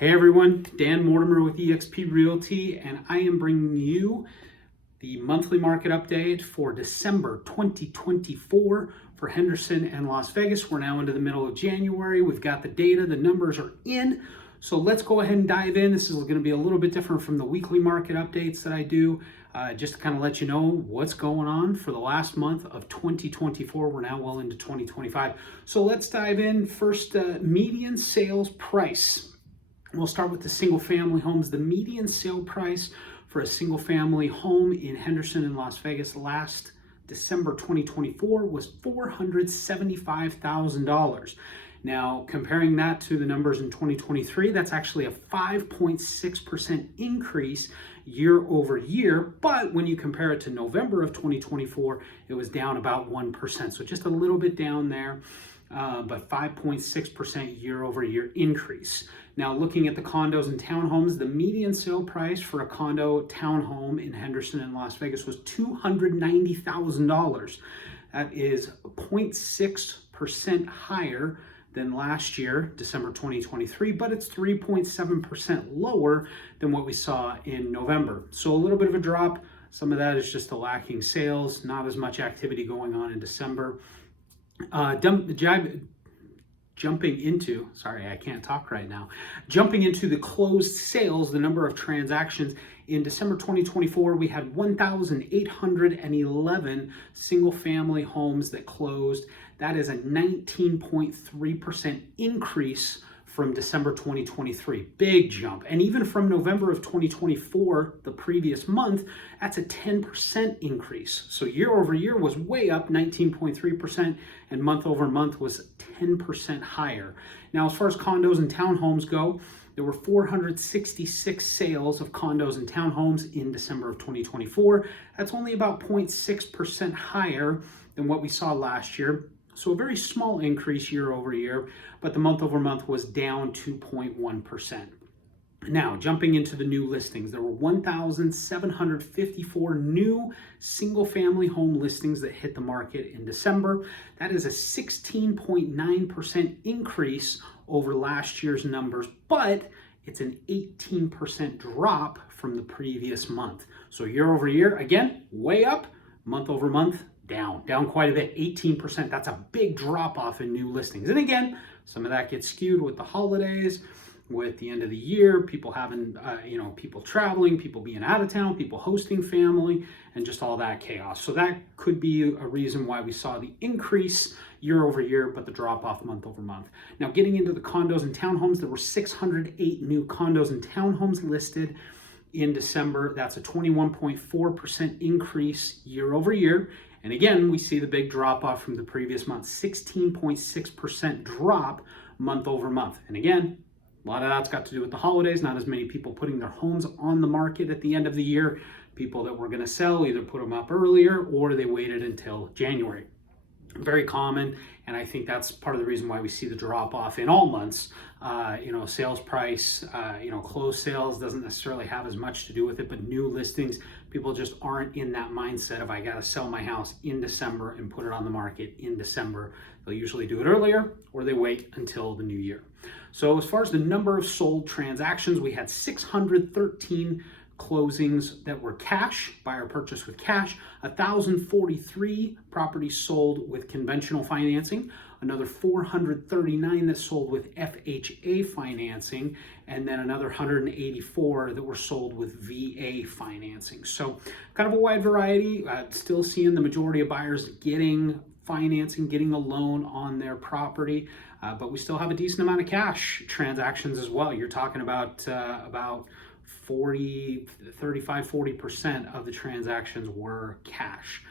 Hey everyone, Dan Mortimer with eXp Realty, and I am bringing you the monthly market update for December 2024 for Henderson and Las Vegas. We're now into the middle of January. We've got the data, the numbers are in. So let's go ahead and dive in. This is going to be a little bit different from the weekly market updates that I do, just to kind of let you know what's going on for the last month of 2024. We're now well into 2025. So let's dive in. First, median sales price. We'll start with the single family homes. The median sale price for a single family home in Henderson and Las Vegas last December 2024 was $475,000. Now, comparing that to the numbers in 2023, that's actually a 5.6% increase year over year. But when you compare it to November of 2024, it was down about 1%. So just a little bit down there. But 5.6% year over year increase. Now, looking at the condos and townhomes, the median sale price for a condo townhome in Henderson and Las Vegas was $290,000. That is 0.6% higher than last year, December 2023, but it's 3.7% lower than what we saw in November. So a little bit of a drop. Some of that is just the lacking sales, not as much activity going on in December. Jumping into the closed sales, the number of transactions in December 2024, we had 1,811 single family homes that closed. That is a 19.3% increase from December 2023, big jump. And even from November of 2024, the previous month, that's a 10% increase. So year over year was way up 19.3%, and month over month was 10% higher. Now, as far as condos and townhomes go, there were 466 sales of condos and townhomes in December of 2024. That's only about 0.6% higher than what we saw last year. So a very small increase year over year, but the month over month was down 2.1%. Now, jumping into the new listings, there were 1,754 new single family home listings that hit the market in December. That is a 16.9% increase over last year's numbers, but it's an 18% drop from the previous month. So year over year, again, way up, month over month, down quite a bit, 18%. That's a big drop off in new listings. And again, some of that gets skewed with the holidays, with the end of the year, people having, people traveling, people being out of town, people hosting family, and just all that chaos. So that could be a reason why we saw the increase year over year, but the drop off month over month. Now, getting into the condos and townhomes, there were 608 new condos and townhomes listed in December. That's a 21.4% increase year over year. And again, we see the big drop off from the previous month, 16.6% drop month over month. And again, a lot of that's got to do with the holidays, not as many people putting their homes on the market at the end of the year. People that were going to sell either put them up earlier or they waited until January. Very common, and I think that's part of the reason why we see the drop off in all months. Sales price, closed sales doesn't necessarily have as much to do with it, but new listings, people just aren't in that mindset of I got to sell my house in December and put it on the market in December. They'll usually do it earlier or they wait until the new year. So as far as the number of sold transactions, we had 613 closings that were cash, buyer purchase with cash, 1,043 properties sold with conventional financing, another 439 that sold with FHA financing, and then another 184 that were sold with VA financing. So kind of a wide variety, still seeing the majority of buyers getting financing, getting a loan on their property, but we still have a decent amount of cash transactions as well. You're talking about 40% of the transactions were cash.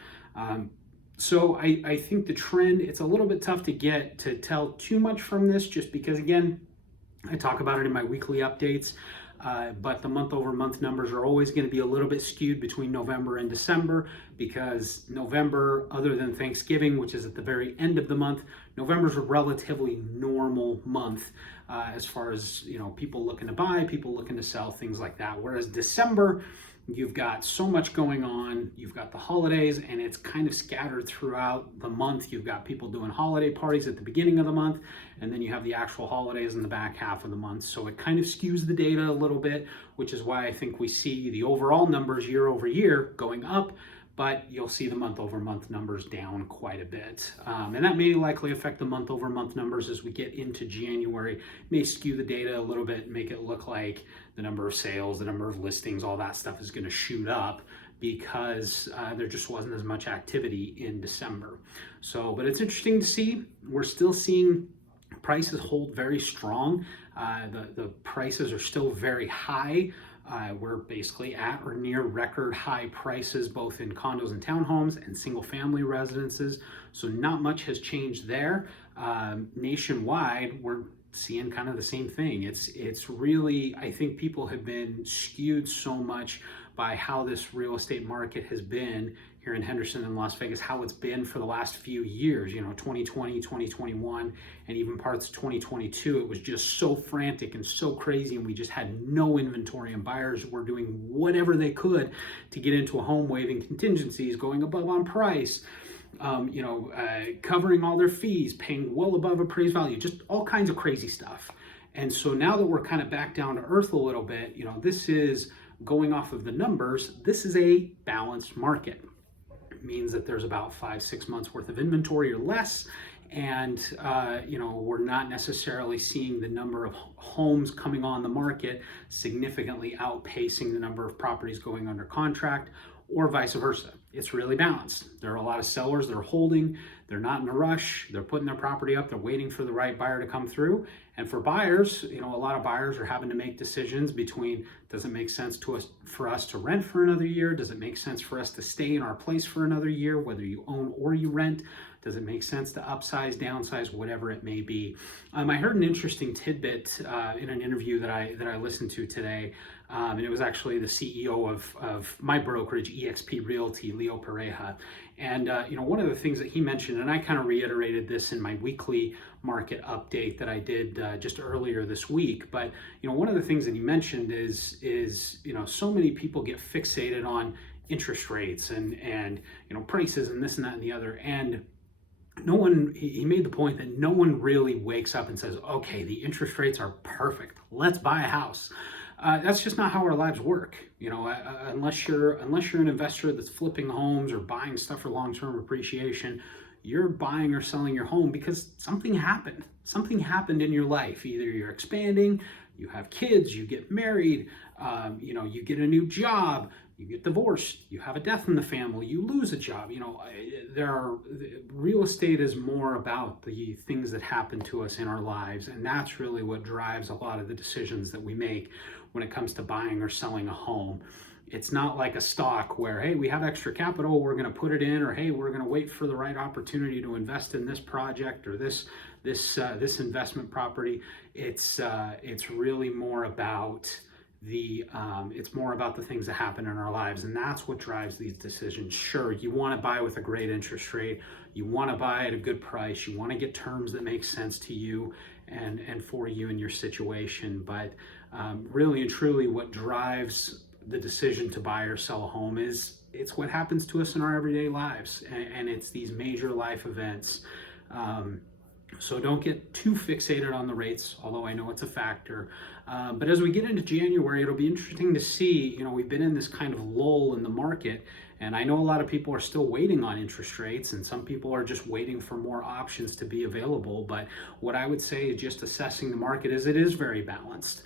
So I think the trend, it's a little bit tough to tell too much from this, just because, again, I talk about it in my weekly updates, but the month over month numbers are always going to be a little bit skewed between November and December, because November, other than Thanksgiving, which is at the very end of the month, November's a relatively normal month as far as, people looking to buy, people looking to sell, things like that. Whereas December, you've got so much going on. You've got the holidays, and it's kind of scattered throughout the month. You've got people doing holiday parties at the beginning of the month, and then you have the actual holidays in the back half of the month. So it kind of skews the data a little bit, which is why I think we see the overall numbers year over year going up, but you'll see the month over month numbers down quite a bit. And that may likely affect the month over month numbers as we get into January. It may skew the data a little bit, make it look like the number of sales, the number of listings, all that stuff is going to shoot up because there just wasn't as much activity in December. So, but it's interesting to see. We're still seeing prices hold very strong. The prices are still very high. We're basically at or near record high prices, both in condos and townhomes and single family residences. So not much has changed there. Nationwide, we're seeing kind of the same thing. It's really, I think people have been skewed so much by how this real estate market has been here in Henderson and Las Vegas, how it's been for the last few years, 2020, 2021, and even parts of 2022. It was just so frantic and so crazy, and we just had no inventory, and buyers were doing whatever they could to get into a home, waiving contingencies, going above on price, covering all their fees, paying well above appraised value, just all kinds of crazy stuff. And so now that we're kind of back down to earth a little bit, this is going off of the numbers. This is a balanced market. It means that there's about 5-6 months worth of inventory or less. And, we're not necessarily seeing the number of homes coming on the market significantly outpacing the number of properties going under contract, or vice versa. It's really balanced. There are a lot of sellers that are holding. They're not in a rush. They're putting their property up. They're waiting for the right buyer to come through. And for buyers, a lot of buyers are having to make decisions between, does it make sense for us to rent for another year? Does it make sense for us to stay in our place for another year, whether you own or you rent? Does it make sense to upsize, downsize, whatever it may be? I heard an interesting tidbit in an interview that I listened to today, and it was actually the CEO of my brokerage, eXp Realty, Leo Pareja. And one of the things that he mentioned, and I kind of reiterated this in my weekly market update that I did just earlier this week, but one of the things that he mentioned is so many people get fixated on interest rates and prices and this and that and the other, and he made the point that no one really wakes up and says, okay, the interest rates are perfect, let's buy a house. That's just not how our lives work. Unless you're an investor that's flipping homes or buying stuff for long-term appreciation, you're buying or selling your home because something happened. Something happened in your life. Either you're expanding, you have kids, you get married, you get a new job, you get divorced, you have a death in the family, you lose a job. Real estate is more about the things that happen to us in our lives, and that's really what drives a lot of the decisions that we make when it comes to buying or selling a home. It's not like a stock where, hey, we have extra capital, we're going to put it in, or hey, we're going to wait for the right opportunity to invest in this project or this investment property. It's really more about it's more about the things that happen in our lives, and that's what drives these decisions. Sure, you want to buy with a great interest rate, you want to buy at a good price, you want to get terms that make sense to you and for you and your situation, but really and truly what drives the decision to buy or sell a home it's what happens to us in our everyday lives, and it's these major life events. So don't get too fixated on the rates, although I know it's a factor. But as we get into January, it'll be interesting to see, we've been in this kind of lull in the market, and I know a lot of people are still waiting on interest rates, and some people are just waiting for more options to be available. But what I would say is just assessing the market is it is very balanced.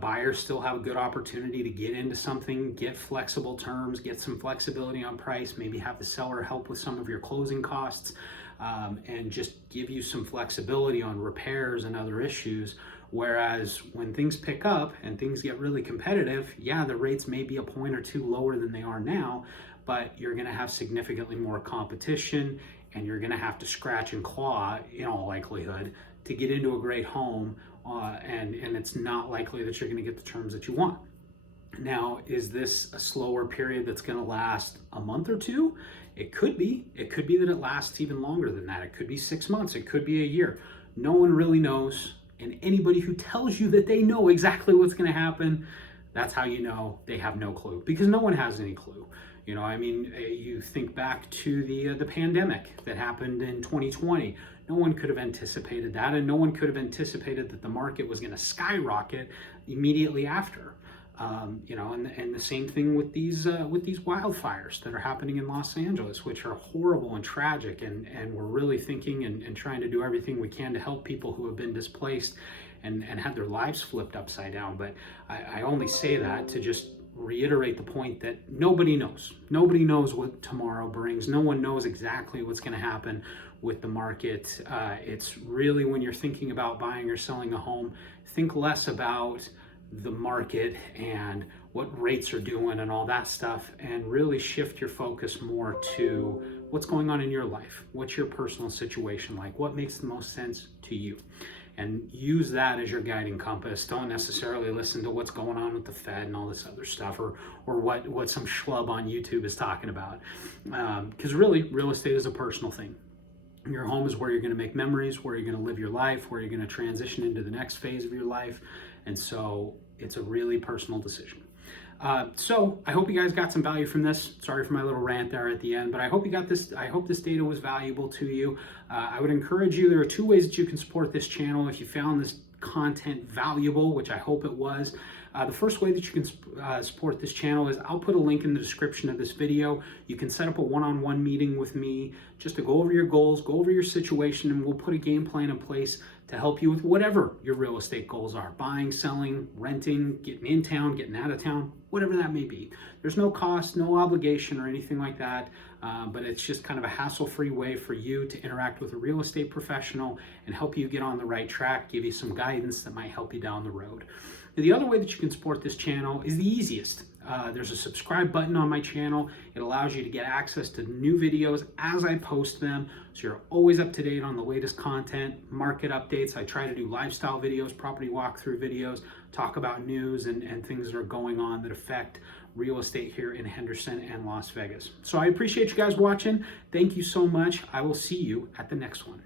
Buyers still have a good opportunity to get into something, get flexible terms, get some flexibility on price, maybe have the seller help with some of your closing costs, and just give you some flexibility on repairs and other issues. Whereas when things pick up and things get really competitive, yeah, the rates may be a point or two lower than they are now, but you're going to have significantly more competition, and you're going to have to scratch and claw in all likelihood to get into a great home, and it's not likely that you're going to get the terms that you want. Now, is this a slower period that's going to last a month or two? It could be. It could be that it lasts even longer than that. It could be 6 months. It could be a year. No one really knows. And anybody who tells you that they know exactly what's going to happen, that's how you know they have no clue, because no one has any clue. You know, I mean, you think back to the pandemic that happened in 2020. No one could have anticipated that, and no one could have anticipated that the market was going to skyrocket immediately after. You know, and the same thing with these wildfires that are happening in Los Angeles, which are horrible and tragic, and we're really thinking and trying to do everything we can to help people who have been displaced and had their lives flipped upside down. But I only say that to just reiterate the point that nobody knows. Nobody knows what tomorrow brings. No one knows exactly what's going to happen with the market. It's really, when you're thinking about buying or selling a home, think less about the market and what rates are doing and all that stuff, and really shift your focus more to what's going on in your life. What's your personal situation like? What makes the most sense to you? And use that as your guiding compass. Don't necessarily listen to what's going on with the Fed and all this other stuff, or what some schlub on YouTube is talking about. Because really, real estate is a personal thing. Your home is where you're going to make memories, where you're going to live your life, where you're going to transition into the next phase of your life. And so it's a really personal decision. So I hope you guys got some value from this. Sorry for my little rant there at the end, but I hope you got this. I hope this data was valuable to you. I would encourage you, there are two ways that you can support this channel if you found this content valuable, which I hope it was. The first way that you can support this channel is I'll put a link in the description of this video. You can set up a one-on-one meeting with me just to go over your goals, go over your situation, and we'll put a game plan in place to help you with whatever your real estate goals are: buying, selling, renting, getting in town, getting out of town, whatever that may be. There's no cost, no obligation or anything like that, but it's just kind of a hassle-free way for you to interact with a real estate professional and help you get on the right track, give you some guidance that might help you down the road. The other way that you can support this channel is the easiest. There's a subscribe button on my channel. It allows you to get access to new videos as I post them, so you're always up to date on the latest content, market updates. I try to do lifestyle videos, property walkthrough videos, talk about news and things that are going on that affect real estate here in Henderson and Las Vegas. So I appreciate you guys watching. Thank you so much. I will see you at the next one.